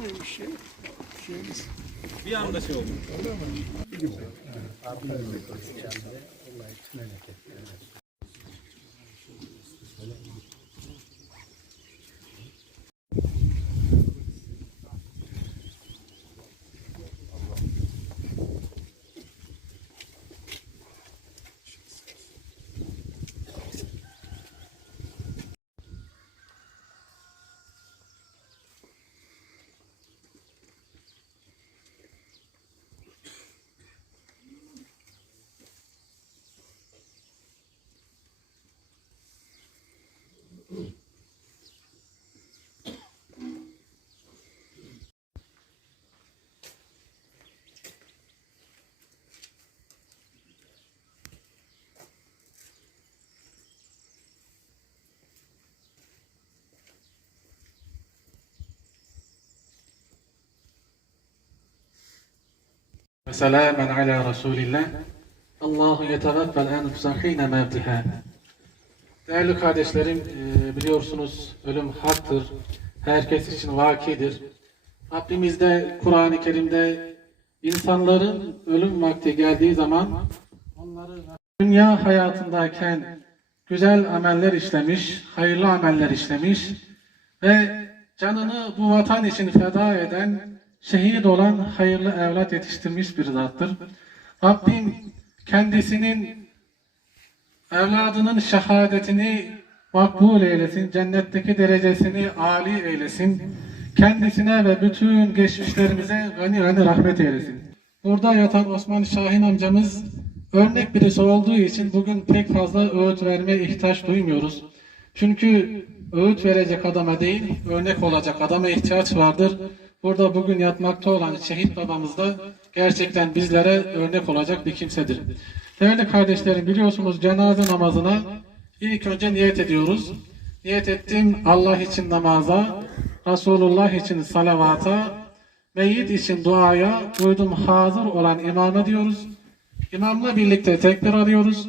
muymuş şey? Şeyimiz. Bir anda şey oldu. Selamen ala Resulillah. Allahu yeteveffel enfusa hine mevtiha. Değerli kardeşlerim, e, biliyorsunuz ölüm haktır. Herkes için vakidir. Rabbimiz de Kur'an-ı Kerim'de insanların ölüm vakti geldiği zaman onları dünya hayatındayken güzel ameller işlemiş, hayırlı ameller işlemiş ve canını bu vatan için feda eden, şehit olan hayırlı evlat yetiştirmiş bir zattır. Rabbim kendisinin evladının şehadetini makbul eylesin, cennetteki derecesini âli eylesin, kendisine ve bütün geçmişlerimize gani gani rahmet eylesin. Burada yatan Osman Şahin amcamız örnek birisi olduğu için bugün pek fazla öğüt vermeye ihtiyaç duymuyoruz. Çünkü öğüt verecek adama değil, örnek olacak adama ihtiyaç vardır. Burada bugün yatmakta olan şehit babamız da gerçekten bizlere örnek olacak bir kimsedir. Değerli kardeşlerim biliyorsunuz cenaze namazına ilk önce niyet ediyoruz. Niyet ettim Allah için namaza, Resulullah için salavata, meyyit için duaya, uydum hazır olan imama diyoruz. İmamla birlikte tekbir alıyoruz.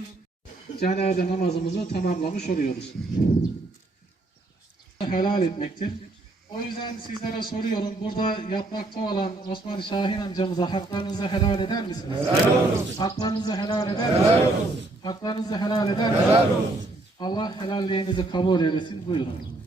Cenaze namazımızı tamamlamış oluyoruz. Helal etmektir. O yüzden sizlere soruyorum, burada yapmakta olan Osman Şahin amcamıza haklarınızı helal eder misiniz? Helal olsun. Haklarınızı helal eder misiniz? Helal olsun. Haklarınızı helal eder misiniz? Helal olsun. Allah helalliğinizi kabul eylesin. Buyurun.